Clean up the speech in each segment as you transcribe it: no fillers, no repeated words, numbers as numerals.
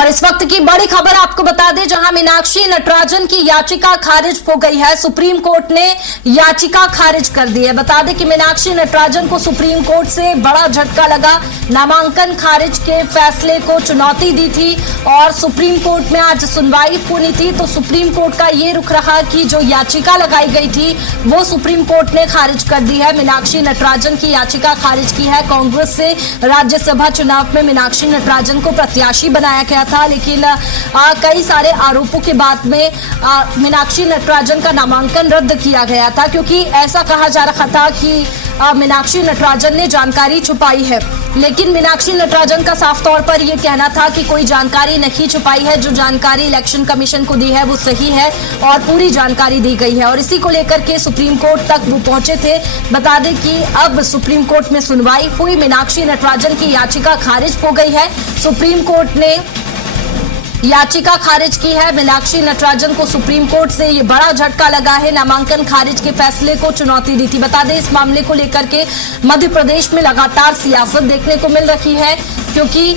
और इस वक्त की बड़ी खबर आपको बता दें, जहां मीनाक्षी नटराजन की याचिका खारिज हो गई है। सुप्रीम कोर्ट ने याचिका खारिज कर दी है। बता दें कि मीनाक्षी नटराजन को सुप्रीम कोर्ट से बड़ा झटका लगा। नामांकन खारिज के फैसले को चुनौती दी थी और सुप्रीम कोर्ट में आज सुनवाई होनी थी। तो सुप्रीम कोर्ट का ये रुख रहा कि जो याचिका लगाई गई थी वो सुप्रीम कोर्ट ने खारिज कर दी है। मीनाक्षी नटराजन की याचिका खारिज की है। कांग्रेस से राज्यसभा चुनाव में मीनाक्षी नटराजन को प्रत्याशी बनाया गया था, लेकिन कई सारे आरोपों के बाद में मीनाक्षी नटराजन का नामांकन रद्द किया गया था, क्योंकि ऐसा कहा जा रहा था कि मीनाक्षी नटराजन ने जानकारी छुपाई है। लेकिन मीनाक्षी नटराजन का साफ तौर पर यह कहना था कि कोई जानकारी नहीं छुपाई है। जो जानकारी इलेक्शन कमीशन को दी है वो सही है और पूरी जानकारी दी गई है। और इसी को लेकर के सुप्रीम कोर्ट तक वो पहुंचे थे। बता दें कि अब सुप्रीम कोर्ट में सुनवाई हुई। मीनाक्षी नटराजन की याचिका खारिज हो गई है। सुप्रीम कोर्ट ने याचिका खारिज की है। मीनाक्षी नटराजन को सुप्रीम कोर्ट से ये बड़ा झटका लगा है। नामांकन खारिज के फैसले को चुनौती दी थी। बता दें, इस मामले को लेकर के मध्य प्रदेश में लगातार सियासत देखने को मिल रही है, क्योंकि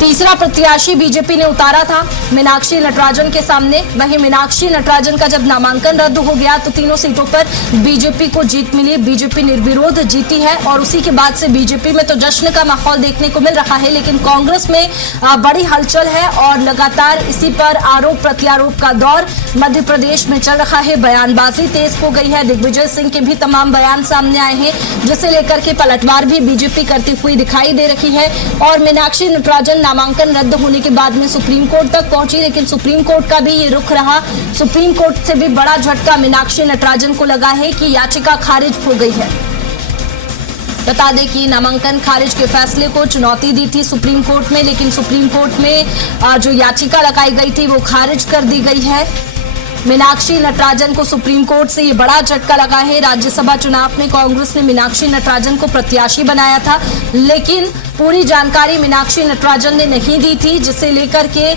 तीसरा प्रत्याशी बीजेपी ने उतारा था मीनाक्षी नटराजन के सामने। वहीं मीनाक्षी नटराजन का जब नामांकन रद्द हो गया तो तीनों सीटों पर बीजेपी को जीत मिली। बीजेपी निर्विरोध जीती है और उसी के बाद से बीजेपी में तो जश्न का माहौल देखने को मिल रहा है, लेकिन कांग्रेस में बड़ी हलचल है और लगातार इसी पर आरोप प्रत्यारोप का दौर मध्य प्रदेश में चल रहा है। बयानबाजी तेज हो गई है। दिग्विजय सिंह के भी तमाम बयान सामने आए हैं, जिसे लेकर के पलटवार भी बीजेपी करती हुई दिखाई दे रही है। और मीनाक्षी नटराजन नामांकन रद्द होने के बाद में सुप्रीम कोर्ट तक पहुंची, लेकिन सुप्रीम कोर्ट का भी ये रुख रहा। सुप्रीम कोर्ट से भी बड़ा झटका मीनाक्षी नटराजन को लगा है कि याचिका खारिज हो गई है। बता दें कि नामांकन खारिज के फैसले को चुनौती दी थी सुप्रीम कोर्ट में, लेकिन सुप्रीम कोर्ट में जो याचिका लगाई गई थी वो खारिज कर दी गई है। मीनाक्षी नटराजन को सुप्रीम कोर्ट से ये बड़ा झटका लगा है। राज्यसभा चुनाव में कांग्रेस ने मीनाक्षी नटराजन को प्रत्याशी बनाया था, लेकिन पूरी जानकारी मीनाक्षी नटराजन ने नहीं दी थी, जिसे लेकर के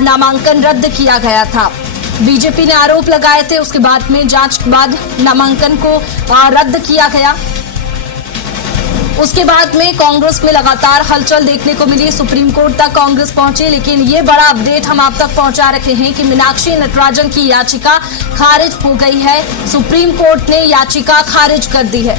नामांकन रद्द किया गया था। बीजेपी ने आरोप लगाए थे, उसके बाद में जांच के बाद नामांकन को रद्द किया गया। उसके बाद में कांग्रेस में लगातार हलचल देखने को मिली। सुप्रीम कोर्ट तक कांग्रेस पहुंचे, लेकिन ये बड़ा अपडेट हम आप तक पहुंचा रखे हैं कि मीनाक्षी नटराजन की याचिका खारिज हो गई है। सुप्रीम कोर्ट ने याचिका खारिज कर दी है।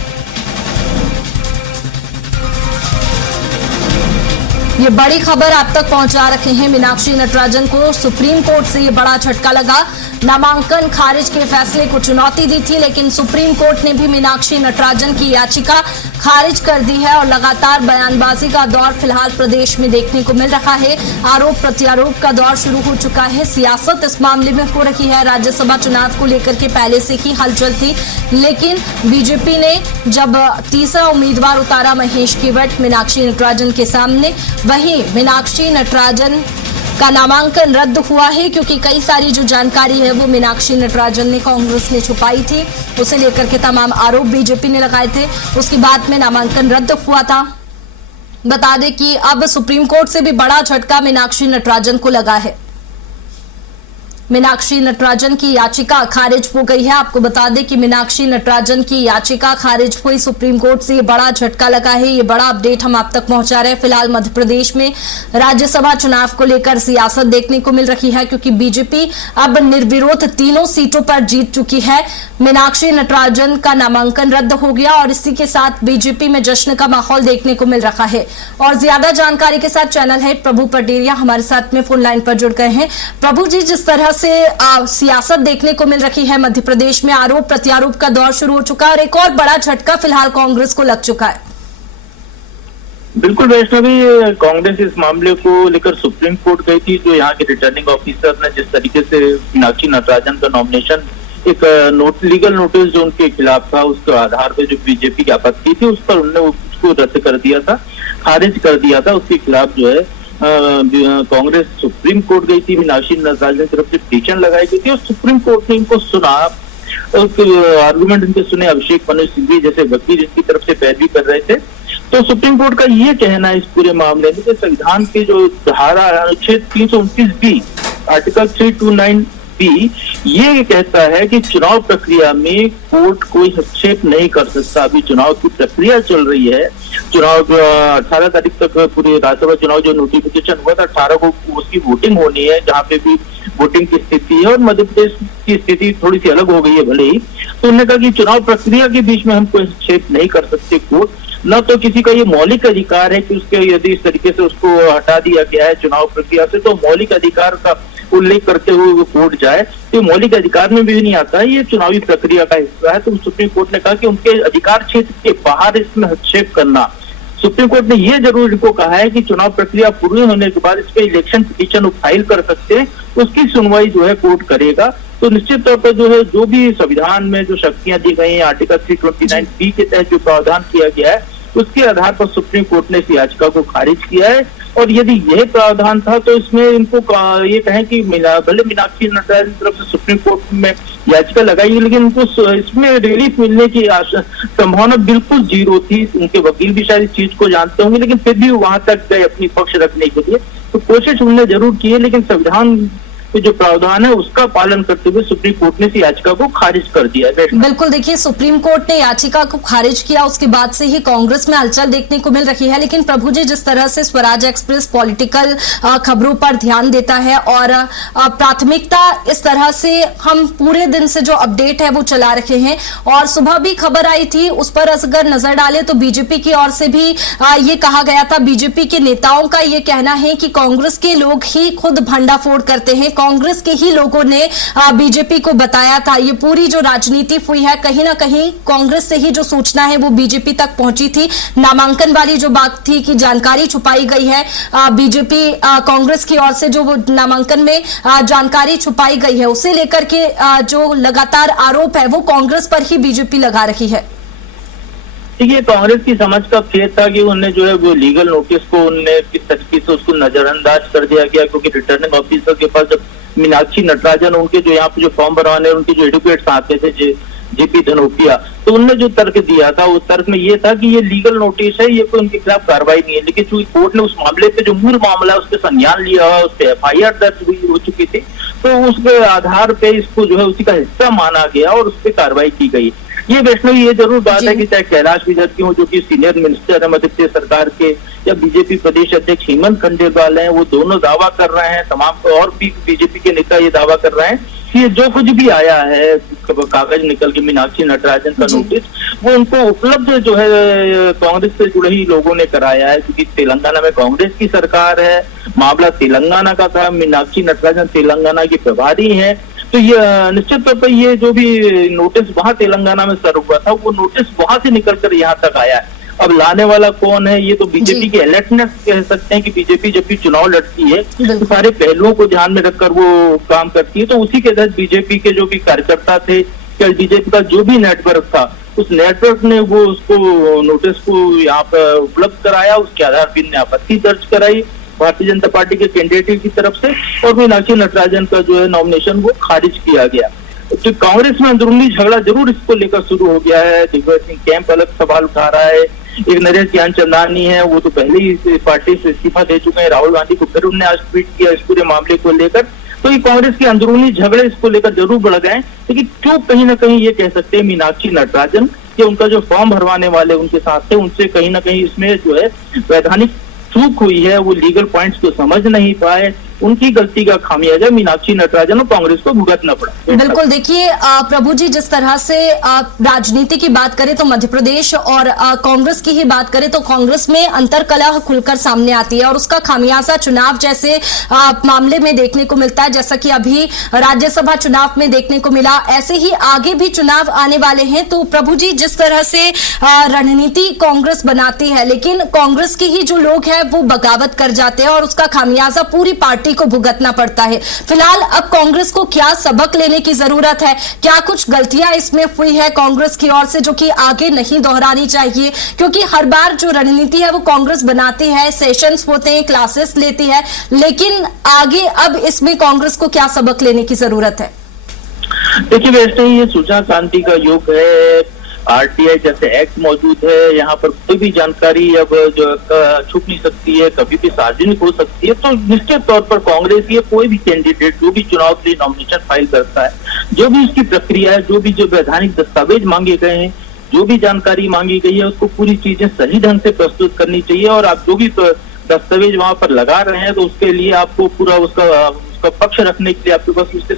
ये बड़ी खबर आप तक पहुंचा रखे हैं। मीनाक्षी नटराजन को सुप्रीम कोर्ट से ये बड़ा झटका लगा। नामांकन खारिज के फैसले को चुनौती दी थी, लेकिन सुप्रीम कोर्ट ने भी मीनाक्षी नटराजन की याचिका खारिज कर दी है। और लगातार बयानबाजी का दौर फिलहाल प्रदेश में देखने को मिल रहा है। आरोप प्रत्यारोप का दौर शुरू हो चुका है। सियासत इस मामले में हो रही है। राज्यसभा चुनाव को लेकर के पहले से ही हलचल थी, लेकिन बीजेपी ने जब तीसरा उम्मीदवार उतारा महेश केवट मीनाक्षी नटराजन के सामने, वहीं मीनाक्षी नटराजन का नामांकन रद्द हुआ है, क्योंकि कई सारी जो जानकारी है वो मीनाक्षी नटराजन ने कांग्रेस ने छुपाई थी। उसे लेकर के तमाम आरोप बीजेपी ने लगाए थे। उसके बाद में नामांकन रद्द हुआ था। बता दें कि अब सुप्रीम कोर्ट से भी बड़ा झटका मीनाक्षी नटराजन को लगा है। मीनाक्षी नटराजन की याचिका खारिज हो गई है। आपको बता दें कि मीनाक्षी नटराजन की याचिका खारिज हुई। सुप्रीम कोर्ट से ये बड़ा झटका लगा है। ये बड़ा अपडेट हम आप तक पहुंचा रहे हैं। फिलहाल मध्य प्रदेश में राज्यसभा चुनाव को लेकर सियासत देखने को मिल रही है, क्योंकि बीजेपी अब निर्विरोध तीनों सीटों पर जीत चुकी है। मीनाक्षी नटराजन का नामांकन रद्द हो गया और इसी के साथ बीजेपी में जश्न का माहौल देखने को मिल रहा है। और ज्यादा जानकारी के साथ चैनल है प्रभु पटेरिया हमारे साथ में फोन लाइन पर जुड़ गए हैं। प्रभु जी, जिस तरह से सियासत देखने को मिल रही है मध्य प्रदेश में, आरोप प्रत्यारोप का दौर शुरू हो चुका है और एक और बड़ा झटका फिलहाल कांग्रेस को लग चुका है। बिल्कुल वैष्णवी, कांग्रेस इस मामले को लेकर सुप्रीम कोर्ट गई थी। जो यहाँ के रिटर्निंग ऑफिसर ने जिस तरीके से मीनाक्षी नटराजन का नॉमिनेशन एक लीगल नोटिस जो उनके खिलाफ था, उसके आधार पर जो बीजेपी की आपत्ति थी उस पर उन्होंने उसको रद्द कर दिया था, खारिज कर दिया था। उसके खिलाफ जो है कांग्रेस सुप्रीम कोर्ट गई थी। मीनाक्षी नटराजन की तरफ से पिटीशन लगाई गई थी और सुप्रीम कोर्ट ने इनको सुना। आर्गुमेंट इनके सुने। अभिषेक मनु सिंघवी जैसे वकील इनकी तरफ से पैरवी कर रहे थे। तो सुप्रीम कोर्ट का ये कहना है इस पूरे मामले में कि संविधान की जो धारा अनुच्छेद 329 बी, आर्टिकल 329 बी ये कहता है कि चुनाव प्रक्रिया में कोर्ट कोई हस्तक्षेप नहीं कर सकता। अभी चुनाव की प्रक्रिया चल रही है, चुनाव 18 तारीख तक पूरे राज्यसभा चुनाव जो नोटिफिकेशन हुआ था 18 को उसकी वोटिंग होनी है, जहाँ पे भी वोटिंग की स्थिति है, और मध्य प्रदेश की स्थिति थोड़ी सी अलग हो गई है भले ही। तो उन्होंने कहा कि चुनाव प्रक्रिया के बीच में हम कोई हस्तक्षेप नहीं कर सकते कोर्ट, न तो किसी का ये मौलिक अधिकार है कि उसके यदि इस तरीके से उसको हटा दिया गया है चुनाव प्रक्रिया से, तो मौलिक अधिकार का उल्लेख करते हुए वो कोर्ट जाए, तो मौलिक अधिकार में भी नहीं आता है, ये चुनावी प्रक्रिया का हिस्सा है। तो सुप्रीम कोर्ट ने कहा कि उनके अधिकार क्षेत्र के बाहर इसमें हस्तक्षेप करना, सुप्रीम कोर्ट ने ये जरूर इनको कहा है कि चुनाव प्रक्रिया पूरी होने के बाद इस पे इलेक्शन पिटीशन फाइल कर सकते हैं, उसकी सुनवाई जो है कोर्ट करेगा। तो निश्चित तौर पर जो है जो भी संविधान में जो शक्तियां दी गई हैं आर्टिकल 329B के तहत जो प्रावधान किया गया है उसके आधार पर सुप्रीम कोर्ट ने इस याचिका को खारिज किया है। और यदि यह प्रावधान था तो इसमें इनको ये कहें कि भले मीनाक्षी नटराजन की तरफ से सुप्रीम कोर्ट में याचिका लगाई, लेकिन उनको इसमें रिलीफ मिलने की संभावना बिल्कुल जीरो थी। उनके वकील भी शायद इस चीज को जानते होंगे, लेकिन फिर भी वहां तक गए अपनी पक्ष रखने के लिए, तो कोशिश उन्होंने जरूर की है, लेकिन संविधान जो प्रावधान है उसका पालन करते हुए सुप्रीम कोर्ट ने इस याचिका को खारिज कर दिया है। बिल्कुल, देखिए सुप्रीम कोर्ट ने याचिका को खारिज किया, उसके बाद से ही कांग्रेस में हलचल देखने को मिल रही है। लेकिन प्रभु जी, जिस तरह से स्वराज एक्सप्रेस पॉलिटिकल खबरों पर ध्यान देता है और प्राथमिकता इस तरह से हम पूरे दिन से जो अपडेट है वो चला रहे हैं, और सुबह भी खबर आई थी उस पर अगर नजर डालें तो बीजेपी की ओर से भी ये कहा गया था, बीजेपी के नेताओं का ये कहना है कि कांग्रेस के लोग ही खुद भंडाफोड़ करते हैं, कांग्रेस के ही लोगों ने बीजेपी को बताया था। ये पूरी जो राजनीति हुई है कहीं ना कहीं कांग्रेस से ही जो सूचना है वो बीजेपी तक पहुंची थी। नामांकन वाली जो बात थी कि जानकारी छुपाई गई है, बीजेपी कांग्रेस की ओर से जो वो नामांकन में जानकारी छुपाई गई है उसे लेकर के जो लगातार आरोप है वो कांग्रेस पर ही बीजेपी लगा रही है। देखिए, कांग्रेस की समझ का खेत था कि उन्हें जो है वो लीगल नोटिस को उन्हें किस तरीके से उसको नजरअंदाज कर दिया गया, क्योंकि रिटर्निंग ऑफिसर के पास जब मीनाक्षी नटराजन उनके जो यहाँ पे जो फॉर्म भरवाने उनके जो एडवोकेट्स आते थे जेपी धनोपिया, तो उनने जो तर्क दिया था उस तर्क में ये था कि ये लीगल नोटिस है, ये कोई उनके खिलाफ कार्रवाई नहीं है। लेकिन चूंकि कोर्ट ने उस मामले पे जो मूल मामला है उस पर संज्ञान लिया हुआ, उस पर FIR दर्ज हो चुकी थी, तो उसके आधार पे इसको जो है उसी का हिस्सा माना गया और उस पर कार्रवाई की गई। ये वैष्णवी ये जरूर बात है कि चाहे कैलाश विजयवर्गीय हो जो कि सीनियर मिनिस्टर है मध्य प्रदेश सरकार के, या बीजेपी प्रदेश अध्यक्ष हेमंत खंडेलवाल हैं, वो दोनों दावा कर रहे हैं, तमाम और भी बीजेपी के नेता ये दावा कर रहे हैं कि जो कुछ भी आया है कागज निकल के मीनाक्षी नटराजन का नोटिस, वो उनको उपलब्ध जो है कांग्रेस से जुड़े ही लोगों ने कराया है, क्योंकि तेलंगाना में कांग्रेस की सरकार है, मामला तेलंगाना का था, मीनाक्षी नटराजन तेलंगाना की प्रभारी है। तो ये निश्चित तौर पर ये जो भी नोटिस वहां तेलंगाना में सर्व हुआ था वो नोटिस वहां से निकल कर यहाँ तक आया है। अब लाने वाला कौन है, ये तो बीजेपी की अलर्टनेस कह सकते हैं कि बीजेपी जब भी चुनाव लड़ती है तो सारे पहलुओं को ध्यान में रखकर वो काम करती है। तो उसी के तहत बीजेपी के जो भी कार्यकर्ता थे या बीजेपी का जो भी नेटवर्क था, उस नेटवर्क ने वो उसको नोटिस को यहाँ पर उपलब्ध कराया, उसके आधार पर इनने आपत्ति दर्ज कराई भारतीय जनता पार्टी के कैंडिडेट की तरफ से, और मीनाक्षी नटराजन का जो है नॉमिनेशन वो खारिज किया गया। तो कांग्रेस में अंदरूनी झगड़ा जरूर इसको लेकर शुरू हो गया है। दिग्विजय सिंह कैंप अलग सवाल उठा रहा है, एक नरेश ज्ञानचंदानी है वो तो पहले ही पार्टी से इस्तीफा दे चुके हैं, राहुल गांधी को फिर उन्होंने आज ट्वीट किया इस पूरे मामले को लेकर। तो ये कांग्रेस के अंदरूनी झगड़े इसको लेकर जरूर बढ़ गए, लेकिन क्यों कहीं ना कहीं ये कह सकते हैं मीनाक्षी नटराजन कि उनका जो फॉर्म भरवाने वाले उनके साथ थे उनसे कहीं ना कहीं इसमें जो है वैधानिक चूक हुई है, वो लीगल पॉइंट्स को समझ नहीं पाए, उनकी गलती का खामियाजा मीनाक्षी नटराजन और कांग्रेस को भुगतना पड़ा। बिल्कुल, देखिए प्रभु जी, जिस तरह से राजनीति की बात करें तो मध्य प्रदेश और कांग्रेस की ही बात करें तो कांग्रेस में अंतर्कलह खुलकर सामने आती है और उसका खामियाजा चुनाव जैसे मामले में देखने को मिलता है, जैसा कि अभी राज्यसभा चुनाव में देखने को मिला, ऐसे ही आगे भी चुनाव आने वाले हैं। तो प्रभु जी, जिस तरह से रणनीति कांग्रेस बनाती है, लेकिन कांग्रेस के ही जो लोग हैं वो बगावत कर जाते हैं और उसका खामियाजा पूरी पार्टी को भुगतना पड़ता है। फिलहाल अब कांग्रेस को क्या सबक लेने की जरूरत है, क्या कुछ गलतियां इसमें हुई है कांग्रेस की ओर से जो कि आगे नहीं दोहरानी चाहिए, क्योंकि हर बार जो रणनीति है वो कांग्रेस बनाती है, सेशंस होते हैं, क्लासेस लेती है, लेकिन आगे अब इसमें कांग्रेस को क्या सबक लेने की जरूरत है? देखिए, वैसे ही ये सुलझा शांति का युग है। आरटीआई जैसे एक्ट मौजूद है, यहाँ पर कोई भी जानकारी अब जो छुप नहीं सकती है, कभी भी सार्वजनिक हो सकती है। तो निश्चित तौर पर कांग्रेस ये कोई भी कैंडिडेट जो भी चुनाव के लिए नॉमिनेशन फाइल करता है, जो भी उसकी प्रक्रिया है, जो भी जो वैधानिक दस्तावेज मांगे गए हैं, जो भी जानकारी मांगी गई है, उसको पूरी चीजें सही ढंग से प्रस्तुत करनी चाहिए। और आप जो भी दस्तावेज वहां पर लगा रहे हैं तो उसके लिए आपको पूरा उसका पक्ष रखने के लिए आपके पास उसके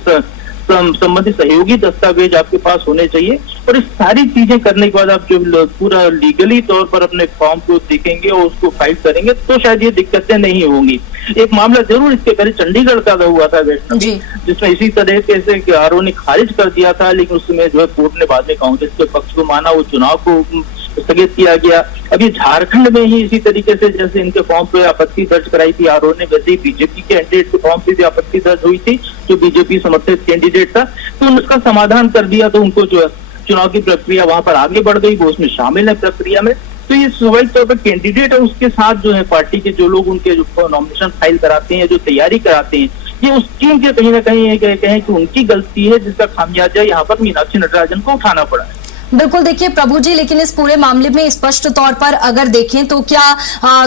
संबंधित सहयोगी दस्तावेज आपके पास होने चाहिए। और इस सारी चीजें करने के बाद आप जो पूरा लीगली तौर पर अपने फॉर्म को देखेंगे और उसको फाइल करेंगे तो शायद ये दिक्कतें नहीं होंगी। एक मामला जरूर इसके पहले चंडीगढ़ का हुआ था वैष्णव, जिसमें इसी तरह से आरोप ने खारिज कर दिया था, लेकिन उसमें जो है कोर्ट ने बाद में कांग्रेस के पक्ष को माना, वो चुनाव को स्थगित किया गया। अभी झारखंड में ही इसी तरीके से जैसे इनके फॉर्म पे आपत्ति दर्ज कराई थी आरोप ने, वैसे ही बीजेपी के कैंडिडेट के फॉर्म पे भी आपत्ति दर्ज हुई थी, जो बीजेपी समर्थित कैंडिडेट था, तो उसका समाधान कर दिया। तो उनको जो है चुनाव की प्रक्रिया वहां पर आगे बढ़ गई, वो उसमें शामिल है प्रक्रिया में। तो ये स्वाभाविक तौर पर कैंडिडेट है, उसके साथ जो है पार्टी के जो लोग उनके जो नॉमिनेशन फाइल कराते हैं, जो तैयारी कराते हैं, ये उस टीम के कहीं ना कहीं कहें कि उनकी गलती है, जिसका खामियाजा यहाँ पर मीनाक्षी नटराजन को उठाना पड़ा है। बिल्कुल, देखिए प्रभु जी, लेकिन इस पूरे मामले में स्पष्ट तौर पर अगर देखें तो क्या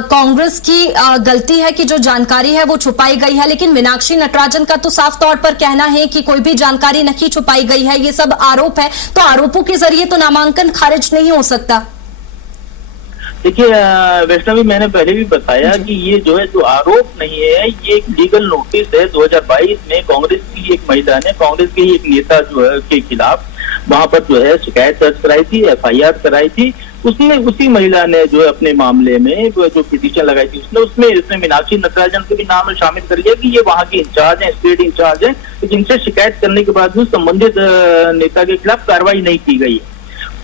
कांग्रेस की गलती है कि जो जानकारी है वो छुपाई गई है, लेकिन मीनाक्षी नटराजन का तो साफ तौर पर कहना है कि कोई भी जानकारी नहीं छुपाई गई है, ये सब आरोप है, तो आरोपों के जरिए तो नामांकन खारिज नहीं हो सकता। देखिए वैष्णवी, मैंने पहले भी बताया कि ये जो है जो आरोप नहीं है, ये एक लीगल नोटिस है। 2022 में कांग्रेस की एक महिला ने कांग्रेस के ही एक नेता जो है के खिलाफ वहां पर जो है शिकायत दर्ज कराई थी, FIR कराई थी। उसने उसी महिला ने जो है अपने मामले में जो पिटीशन लगाई थी, उसमें मीनाक्षी नटराजन के भी नाम शामिल कर लिया कि ये वहां के इंचार्ज हैं, स्टेट इंचार्ज हैं, लेकिन इनसे शिकायत करने के बाद भी संबंधित नेता के खिलाफ कार्रवाई नहीं की गई है।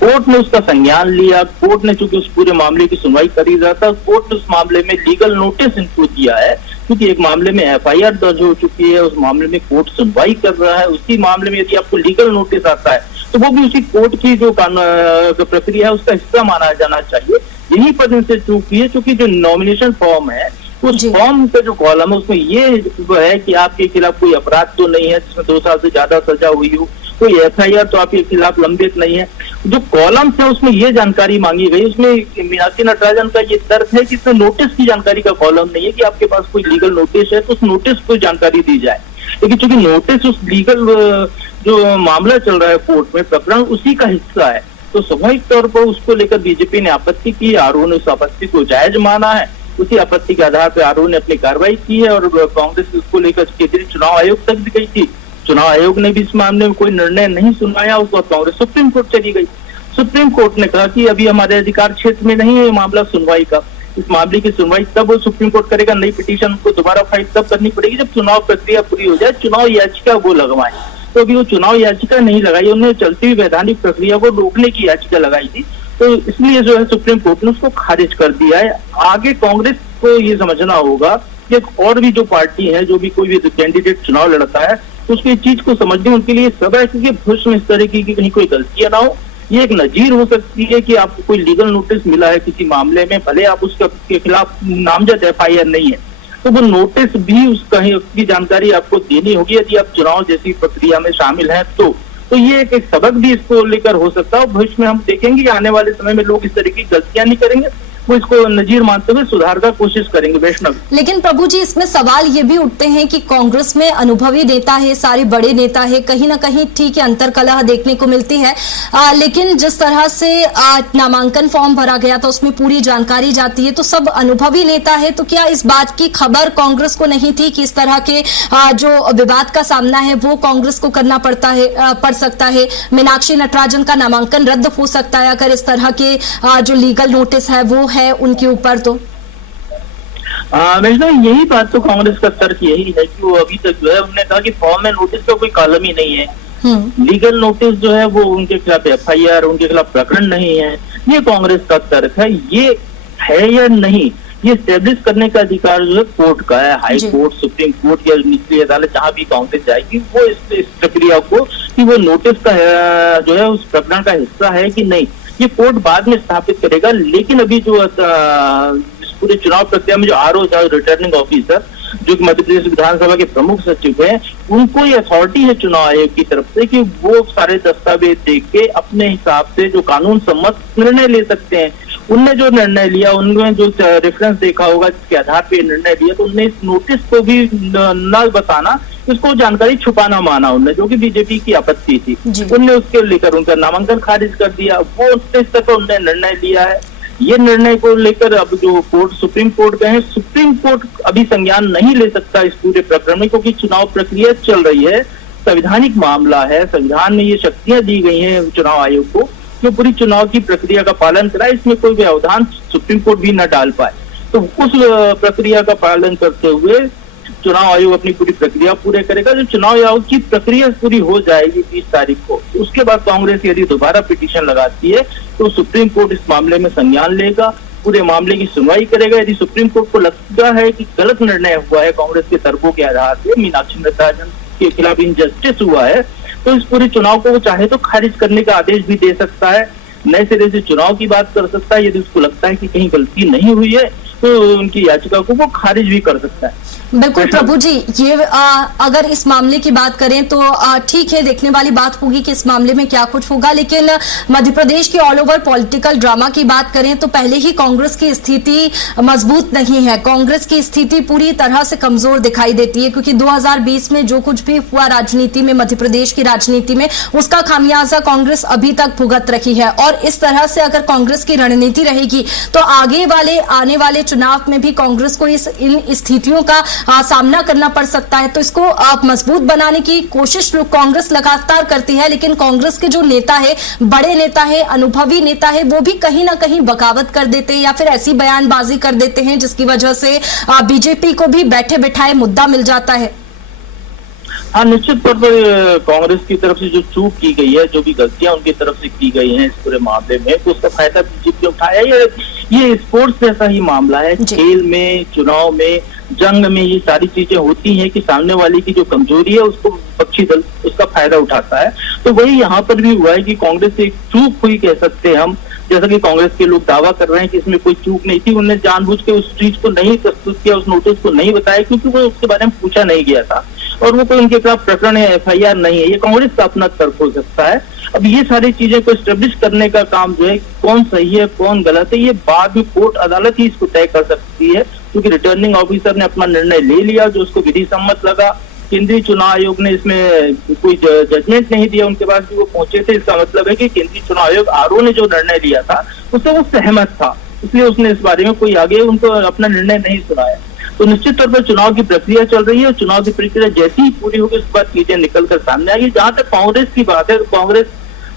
कोर्ट ने उसका संज्ञान लिया। कोर्ट ने चूंकि उस पूरे मामले की सुनवाई कर ही रहा था, कोर्ट ने उस मामले में लीगल नोटिस इनको दिया है, क्योंकि एक मामले में FIR दर्ज हो चुकी है, उस मामले में कोर्ट सुनवाई कर रहा है। उसी मामले में यदि आपको लीगल नोटिस आता है तो वो भी उसी कोर्ट की जो प्रक्रिया है उसका हिस्सा माना जाना चाहिए। यही पर इनसे चूक हुई है, क्योंकि जो नॉमिनेशन फॉर्म है, उस फॉर्म का जो कॉलम है उसमें ये है कि आपके खिलाफ कोई अपराध तो नहीं है जिसमें 2 साल से ज्यादा सजा हुई हो, कोई FIR तो आपके खिलाफ लंबित नहीं है। जो कॉलम है उसमें ये जानकारी मांगी गई, उसमें मीनाक्षी नटराजन का ये तर्क है कि इसमें नोटिस की जानकारी का कॉलम नहीं है कि आपके पास कोई लीगल नोटिस है तो उस नोटिस को जानकारी दी जाए। लेकिन चूंकि नोटिस उस लीगल जो मामला चल रहा है कोर्ट में, प्रकरण उसी का हिस्सा है, तो स्वाभाविक तौर पर उसको लेकर बीजेपी ने आपत्ति की। आरोप ने उस आपत्ति को जायज माना है, उसी आपत्ति के आधार पर आरोप ने अपनी कार्रवाई की है और कांग्रेस इसको लेकर केंद्रीय चुनाव आयोग तक भी गई थी। चुनाव आयोग ने भी इस मामले में कोई निर्णय नहीं सुनाया, उसके बाद कांग्रेस सुप्रीम कोर्ट चली गई। सुप्रीम कोर्ट ने कहा कि अभी हमारे अधिकार क्षेत्र में नहीं है मामला सुनवाई का, इस मामले की सुनवाई तब सुप्रीम कोर्ट करेगा, नई पिटीशन को दोबारा फाइल तब करनी पड़ेगी जब चुनाव प्रक्रिया पूरी हो जाए, चुनाव याचिका वो लगवाए। तो अभी वो चुनाव याचिका नहीं लगाई, उन्होंने चलती हुई वैधानिक प्रक्रिया को रोकने की याचिका लगाई थी, तो इसलिए जो है सुप्रीम कोर्ट ने उसको खारिज कर दिया है। आगे कांग्रेस को ये समझना होगा कि और भी जो पार्टी है, जो भी कोई भी कैंडिडेट चुनाव लड़ता है, तो उसकी चीज को समझने उनके लिए सब है, क्योंकि भविष्य में इस तरह की कहीं कोई गलतियां ना हो। ये एक नजीर हो सकती है कि आपको कोई लीगल नोटिस मिला है किसी मामले में, भले आप उसके खिलाफ नामजद FIR नहीं है, तो वो नोटिस भी उसकी जानकारी आपको देनी होगी यदि आप चुनाव जैसी प्रक्रिया में शामिल हैं तो ये एक सबक भी इसको लेकर हो सकता है। भविष्य में हम देखेंगे कि आने वाले समय में लोग इस तरह की गलतियां नहीं करेंगे, वो इसको नजीर मानते हुए सुधार का कोशिश करेंगे। वैष्णव, लेकिन प्रभु जी, इसमें सवाल ये भी उठते हैं कि कांग्रेस में अनुभवी नेता है, सारे बड़े नेता है, कहीं ना कहीं ठीक है अंतरकलह देखने को मिलती है, लेकिन जिस तरह से नामांकन फॉर्म भरा गया था उसमें पूरी जानकारी जाती है, तो सब अनुभवी नेता है, तो क्या इस बात की खबर कांग्रेस को नहीं थी कि इस तरह के जो विवाद का सामना है वो कांग्रेस को करना पड़ सकता है, मीनाक्षी नटराजन का नामांकन रद्द हो सकता है अगर इस तरह के जो लीगल नोटिस है वो है उनके ऊपर? तो यही बात तो कांग्रेस का तर्क यही है कि वो अभी तक जो है उन्होंने कहा कि फॉर्म में नोटिस का कोई कॉलम ही नहीं है, लीगल नोटिस जो है वो उनके खिलाफ FIR, उनके खिलाफ प्रकरण नहीं है। ये कांग्रेस का तर्क है। ये है या नहीं, ये स्टेब्लिश करने का अधिकार जो है कोर्ट का है, हाई कोर्ट, सुप्रीम कोर्ट या निचली अदालत, जहां भी कांग्रेस जाएगी वो इस प्रक्रिया को कि वो नोटिस का जो है उस प्रकरण का हिस्सा है कि नहीं, ये कोर्ट बाद में स्थापित करेगा। लेकिन अभी जो पूरे चुनाव प्रक्रिया में जो RO रिटर्निंग ऑफिसर जो कि मध्य प्रदेश विधानसभा के प्रमुख सचिव हैं, उनको ये अथॉरिटी है चुनाव आयोग की तरफ से कि वो सारे दस्तावेज देख के अपने हिसाब से जो कानून सम्मत निर्णय ले सकते हैं। उनने जो निर्णय लिया, उनमें जो रेफरेंस देखा होगा जिसके आधार पे निर्णय लिया, तो उनने इस नोटिस को भी न बताना, इसको जानकारी छुपाना माना उनने, जो कि बीजेपी की आपत्ति थी। उनने उसके लेकर उनका नामांकन खारिज कर दिया। वो इस तरह उन्होंने निर्णय लिया है। ये निर्णय को लेकर अब जो कोर्ट, सुप्रीम कोर्ट गए हैं, सुप्रीम कोर्ट अभी संज्ञान नहीं ले सकता इस पूरे प्रकरण में, क्योंकि चुनाव प्रक्रिया चल रही है, संवैधानिक मामला है। संविधान में ये शक्तियां दी गई हैं चुनाव आयोग को, जो पूरी चुनाव की प्रक्रिया का पालन कराए, इसमें कोई व्यवधान सुप्रीम कोर्ट भी न डाल पाए। तो उस प्रक्रिया का पालन करते हुए चुनाव आयोग अपनी पूरी प्रक्रिया पूरे करेगा। जो चुनाव आयोग की प्रक्रिया पूरी हो जाएगी 30 तारीख को, उसके बाद कांग्रेस यदि दोबारा पिटीशन लगाती है तो सुप्रीम कोर्ट इस मामले में संज्ञान लेगा, पूरे मामले की सुनवाई करेगा। यदि सुप्रीम कोर्ट को लगता है कि गलत निर्णय हुआ है, कांग्रेस के तर्कों के आधार से मीनाक्षी नटराजन के खिलाफ इनजस्टिस हुआ है, तो इस पूरे चुनाव को वो चाहे तो खारिज करने का आदेश भी दे सकता है, नए सिरे से चुनाव की बात कर सकता है। यदि उसको लगता है कि कहीं गलती नहीं हुई है तो उनकी याचिका को वो खारिज भी कर सकता है। बिल्कुल प्रभु जी, ये अगर इस मामले की बात करें तो ठीक है, देखने वाली बात होगी कि इस मामले में क्या कुछ होगा। लेकिन मध्य प्रदेश के ऑल ओवर पॉलिटिकल ड्रामा की बात करें तो पहले ही कांग्रेस की स्थिति मजबूत नहीं है। कांग्रेस की स्थिति पूरी तरह से कमजोर दिखाई देती है, क्योंकि 2020 में जो कुछ भी हुआ राजनीति में, मध्य प्रदेश की राजनीति में, उसका खामियाजा कांग्रेस अभी तक भुगत रही है। और इस तरह से अगर कांग्रेस की रणनीति रहेगी तो आने वाले चुनाव में भी कांग्रेस को इन स्थितियों का सामना करना पड़ सकता है। तो इसको मजबूत बनाने की कोशिश कांग्रेस लगातार करती है, लेकिन कांग्रेस के जो नेता है, बड़े नेता है, अनुभवी नेता है, वो भी कहीं ना कहीं बगावत कर देते हैं या फिर ऐसी बयानबाजी कर देते हैं जिसकी वजह से बीजेपी को भी बैठे बिठाए मुद्दा मिल जाता है। हाँ, निश्चित तौर पर कांग्रेस की तरफ से जो चूक की गई है, जो भी गलतियां उनकी तरफ से की गई हैं इस पूरे मामले में, तो उसका फायदा बीजेपी उठाया। ये स्पोर्ट्स जैसा ही मामला है, खेल में, चुनाव में, जंग में ये सारी चीजें होती हैं कि सामने वाले की जो कमजोरी है उसको विपक्षी दल उसका फायदा उठाता है। तो वही यहाँ पर भी हुआ है कि कांग्रेस से एक चूक हुई कह सकते हैं हम, जैसा कि कांग्रेस के लोग दावा कर रहे हैं कि इसमें कोई चूक नहीं थी। उन्होंने जानबूझ के उस चीज को नहीं प्रस्तुत किया, उस नोटिस को नहीं बताया, क्योंकि वो उसके बारे में पूछा नहीं गया था और वो कोई उनके खिलाफ प्रकरण है, FIR नहीं है। ये कांग्रेस का अपना तर्क हो सकता है। अब ये सारी चीजें को एस्टेब्लिश करने का काम जो है, कौन सही है कौन गलत है, ये बाद में कोर्ट अदालत ही इसको तय कर सकती है, क्योंकि रिटर्निंग ऑफिसर ने अपना निर्णय ले लिया जो उसको विधि सम्मत लगा। केंद्रीय चुनाव आयोग ने इसमें कोई जजमेंट नहीं दिया उनके पास कि वो पहुंचे थे। इसका मतलब है कि केंद्रीय चुनाव आयोग RO ने जो निर्णय लिया था उससे वो सहमत था, इसलिए उसने इस बारे में कोई आगे उनको अपना निर्णय नहीं सुनाया। तो निश्चित तौर पर चुनाव की प्रक्रिया चल रही है, चुनाव की प्रक्रिया जैसी ही पूरी होगी उसके बाद चीजें निकल कर सामने आएगी। जहां तक कांग्रेस की बात है, कांग्रेस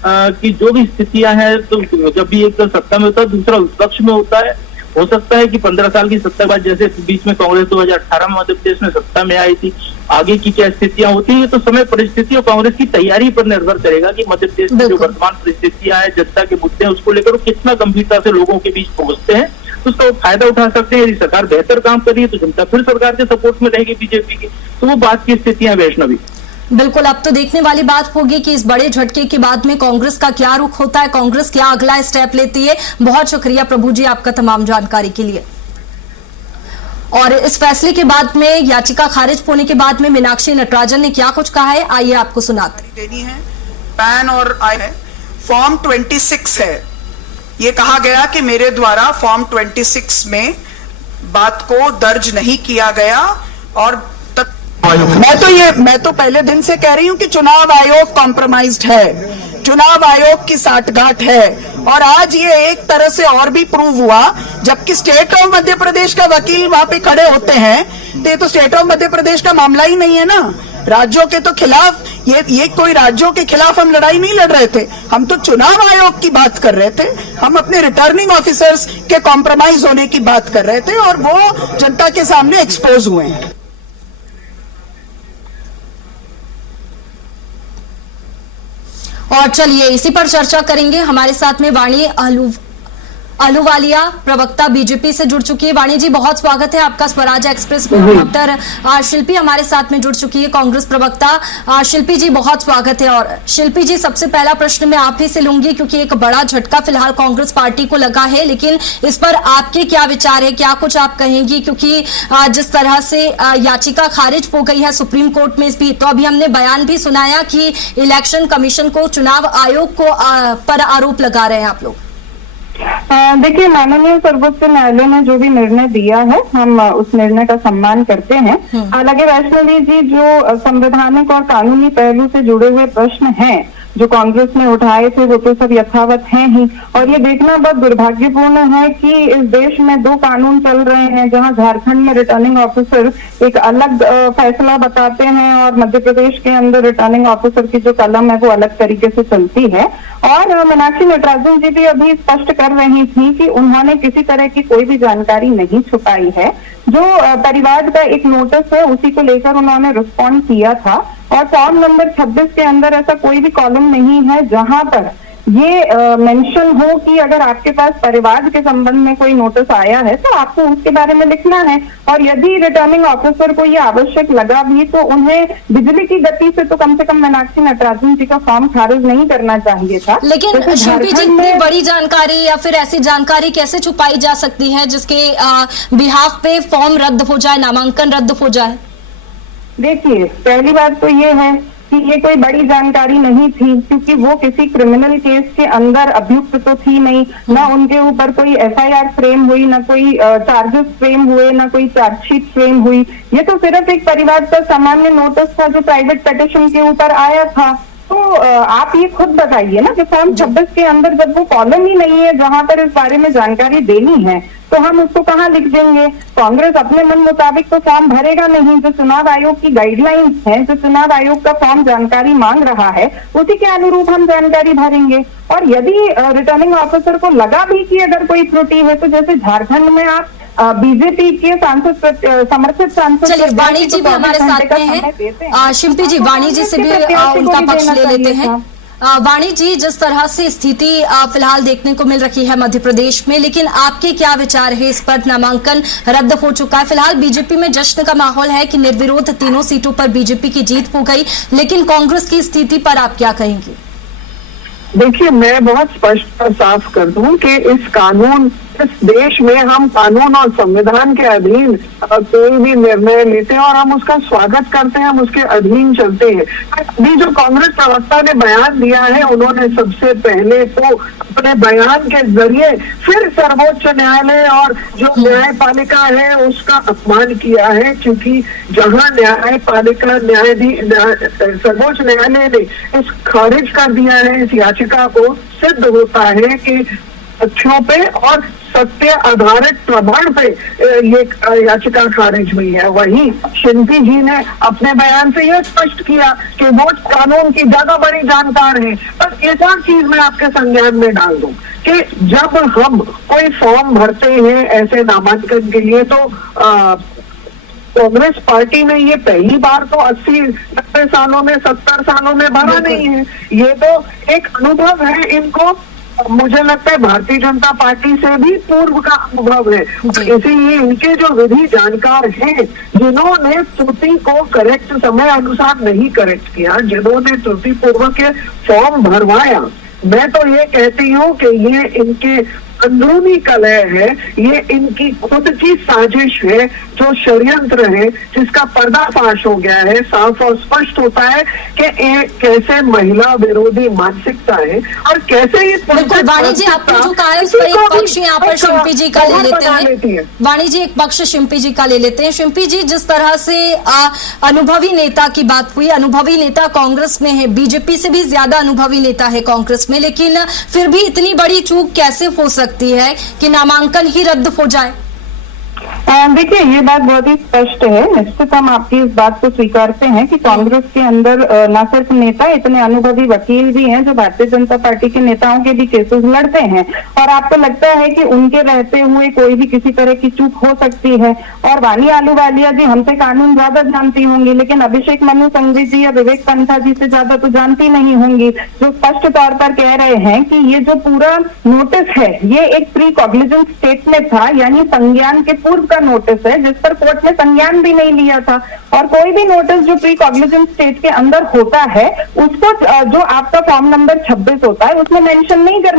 की जो भी स्थितियां हैं, तो जब भी एक दल सत्ता में होता है दूसरा विपक्ष में होता है। हो सकता है कि 15 साल की सत्ता बाद, जैसे बीच में कांग्रेस 2018 में मध्य प्रदेश में सत्ता में आई थी, आगे की क्या स्थितियां होती है तो समय परिस्थिति और कांग्रेस की तैयारी पर निर्भर करेगा कि मध्य प्रदेश में जो वर्तमान परिस्थितियां हैं, जनता के मुद्दे हैं, उसको लेकर कितना गंभीरता से लोगों के बीच पहुंचते हैं, तो उसका फायदा उठा सकते हैं। यदि सरकार बेहतर काम कर रही है तो जनता फिर सरकार के सपोर्ट में रहेगी बीजेपी की। तो वो बात की स्थितियां वैष्णवी। बिल्कुल, अब तो देखने वाली बात होगी कि इस बड़े झटके के बाद में कांग्रेस का क्या रुख होता है, कांग्रेस क्या अगला स्टेप लेती है। बहुत शुक्रिया प्रभु जी आपका तमाम जानकारी के लिए। और इस फैसले के बाद में, याचिका खारिज होने के बाद में मीनाक्षी नटराजन ने क्या कुछ कहा है, आइए आपको सुनाते। देनी है पैन और आई है, फॉर्म 26 है। ये कहा गया कि मेरे द्वारा फॉर्म 26 में बात को दर्ज नहीं किया गया और मैं तो पहले दिन से कह रही हूं कि चुनाव आयोग कॉम्प्रोमाइज्ड है, चुनाव आयोग की साठगांठ है। और आज ये एक तरह से और भी प्रूव हुआ, जबकि स्टेट ऑफ मध्य प्रदेश का वकील वहां पे खड़े होते हैं, तो ये तो स्टेट ऑफ मध्य प्रदेश का मामला ही नहीं है ना। राज्यों के तो खिलाफ ये कोई राज्यों के खिलाफ हम लड़ाई नहीं लड़ रहे थे, हम तो चुनाव आयोग की बात कर रहे थे, हम अपने रिटर्निंग ऑफिसर्स के कॉम्प्रोमाइज होने की बात कर रहे थे और वो जनता के सामने एक्सपोज हुए हैं। और चलिए इसी पर चर्चा करेंगे। हमारे साथ में वाणी अहलूवालिया प्रवक्ता बीजेपी से जुड़ चुकी है। वाणी जी, बहुत स्वागत है आपका स्वराज एक्सप्रेस में। डॉक्टर शिल्पी हमारे साथ में जुड़ चुकी है, कांग्रेस प्रवक्ता। शिल्पी जी, बहुत स्वागत है। और शिल्पी जी, सबसे पहला प्रश्न मैं आप ही से लूंगी, क्योंकि एक बड़ा झटका फिलहाल कांग्रेस पार्टी को लगा है, लेकिन इस पर आपके क्या विचार है, क्या कुछ आप कहेंगी? क्योंकि जिस तरह से याचिका खारिज हो गई है सुप्रीम कोर्ट में, इस भी तो अभी हमने बयान भी सुनाया कि इलेक्शन कमीशन को, चुनाव आयोग को पर आरोप लगा रहे हैं आप लोग। देखिए, माननीय सर्वोच्च न्यायालय ने जो भी निर्णय दिया है, हम उस निर्णय का सम्मान करते हैं। हालांकि वैष्णवी जी, जो संवैधानिक और कानूनी पहलू से जुड़े हुए प्रश्न हैं जो कांग्रेस ने उठाए थे, वो तो सब यथावत हैं ही। और ये देखना बहुत दुर्भाग्यपूर्ण है कि इस देश में दो कानून चल रहे हैं, जहां झारखंड में रिटर्निंग ऑफिसर एक अलग फैसला बताते हैं और मध्य प्रदेश के अंदर रिटर्निंग ऑफिसर की जो कलम है वो अलग तरीके से चलती है। और मीनाक्षी नटराजन जी भी अभी स्पष्ट कर रही थी कि उन्होंने किसी तरह की कोई भी जानकारी नहीं छुपाई है। जो परिवार का एक नोटिस है, उसी को लेकर उन्होंने रिस्पॉन्ड किया था। और फॉर्म नंबर 26 के अंदर ऐसा कोई भी कॉलम नहीं है जहां पर ये मेंशन हो कि अगर आपके पास परिवार के संबंध में कोई नोटिस आया है तो आपको उसके बारे में लिखना है। और यदि रिटर्निंग ऑफिसर को ये आवश्यक लगा भी तो उन्हें बिजली की गति से तो कम से कम मीनाक्षी नटराजन जी का फॉर्म खारिज नहीं करना चाहिए था। लेकिन शिल्पी जी, इतनी बड़ी जानकारी या फिर ऐसी जानकारी कैसे छुपाई जा सकती है जिसके बिहाफ पे फॉर्म रद्द हो जाए, नामांकन रद्द हो जाए? देखिए, पहली बात तो ये है कि ये कोई बड़ी जानकारी नहीं थी, क्योंकि वो किसी क्रिमिनल केस के अंदर अभियुक्त तो थी नहीं, ना उनके ऊपर कोई एफआईआर फ्रेम हुई, ना कोई चार्जेस फ्रेम हुए, ना कोई चार्जशीट फ्रेम हुई। ये तो सिर्फ एक परिवार का सामान्य नोटिस था जो प्राइवेट पिटीशन के ऊपर आया था। तो आप ये खुद बताइए ना कि फॉर्म 26 के अंदर जब वो कॉलम ही नहीं है जहां पर इस बारे में जानकारी देनी है, तो हम उसको कहाँ लिख देंगे? कांग्रेस अपने मन मुताबिक तो फॉर्म भरेगा नहीं। जो चुनाव आयोग की गाइडलाइंस है, जो चुनाव आयोग का फॉर्म जानकारी मांग रहा है, उसी के अनुरूप हम जानकारी भरेंगे। और यदि रिटर्निंग ऑफिसर को लगा भी कि अगर कोई त्रुटि है, तो जैसे झारखंड में आप बीजेपी के सांसद, समर्थित सांसद, चलिए वाणी जी भी हमारे साथ में हैं। शिल्पी जी, वाणी जी से भी उनका पक्ष ले लेते हैं। वाणी जी, जिस तरह से स्थिति फिलहाल देखने को मिल रही है मध्य प्रदेश में, लेकिन आपके क्या विचार है इस पर? नामांकन रद्द हो चुका है, फिलहाल बीजेपी में जश्न का माहौल है कि निर्विरोध तीनों सीटों पर बीजेपी की जीत हो गई, लेकिन कांग्रेस की स्थिति पर आप क्या कहेंगे? देखिए, मैं बहुत स्पष्ट और साफ कर दूं कि इस देश में हम कानून और संविधान के अधीन कोई भी निर्णय लेते हैं और हम उसका स्वागत करते हैं, हम उसके अधीन चलते हैं। अभी जो कांग्रेस प्रवक्ता ने बयान दिया है, उन्होंने सबसे पहले तो अपने बयान के जरिए फिर सर्वोच्च न्यायालय और जो न्यायपालिका है उसका अपमान किया है, क्योंकि जहां न्यायपालिका सर्वोच्च न्यायालय ने इस खारिज कर दिया है इस याचिका को, सिद्ध होता है कि तथ्यों पे और सत्य आधारित प्रमाण पे ये याचिका खारिज हुई है। वहीं शिल्पी जी ने अपने बयान से यह स्पष्ट किया कि वो कानून की ज्यादा बड़ी जानकार है। पर एक और चीज मैं आपके संज्ञान में डाल दूं कि जब हम कोई फॉर्म भरते हैं ऐसे नामांकन के लिए, तो कांग्रेस पार्टी ने ये पहली बार तो 80-90 सालों में, 70 सालों में भरा नहीं है। ये तो एक अनुभव है इनको, मुझे लगता है भारतीय जनता पार्टी से भी पूर्व का अनुभव है। इसीलिए इनके जो विधि जानकार हैं, जिन्होंने त्रुटि को करेक्ट समय अनुसार नहीं करेक्ट किया, जिन्होंने त्रुटि पूर्वक के फॉर्म भरवाया, मैं तो ये कहती हूँ कि ये इनके अंदरूनी कलह है, ये इनकी खुद की साजिश है, जो षड्यंत्र है, जिसका पर्दाफाश हो गया है। साफ और स्पष्ट होता है कि ये कैसे महिला विरोधी मानसिकता है और कैसे ये वाणी जी, आपने जो कहा है उस पर एक पक्ष यहाँ पर शिल्पी जी का ले लेते हैं। वाणी जी, एक पक्ष शिल्पी जी का ले लेते हैं। शिल्पी जी, जिस तरह से अनुभवी नेता की बात हुई, अनुभवी नेता कांग्रेस में है, बीजेपी से भी ज्यादा अनुभवी नेता है कांग्रेस में, लेकिन फिर भी इतनी बड़ी चूक कैसे हो सकती है कि नामांकन ही रद्द हो जाए? देखिए, ये बात बहुत ही स्पष्ट है। निश्चित हम आपकी इस बात को स्वीकारते हैं कि कांग्रेस के अंदर न सिर्फ नेता, इतने अनुभवी वकील भी हैं जो भारतीय जनता पार्टी के नेताओं के भी केसेस लड़ते हैं, और आपको लगता है कि उनके रहते हुए कोई भी किसी तरह की चूक हो सकती है। और वानी आलूवालिया जी हमसे कानून ज्यादा जानती होंगी, लेकिन अभिषेक मनु सिंघवी जी या विवेक तन्खा जी से ज्यादा तो जानती नहीं होंगी, जो स्पष्ट तौर पर कह रहे हैं कि ये जो पूरा नोटिस है ये एक प्री कॉग्निजेंस स्टेटमेंट था, यानी संज्ञान के पूर्व का नोटिस है, जिस पर कोर्ट ने संज्ञान भी नहीं लिया था। और कोई भी नोटिस जो प्री कॉग्निजेंस स्टेट के अंदर होता है उसको जो आपका फॉर्म नंबर 26 होता है उसमें मेंशन नहीं करना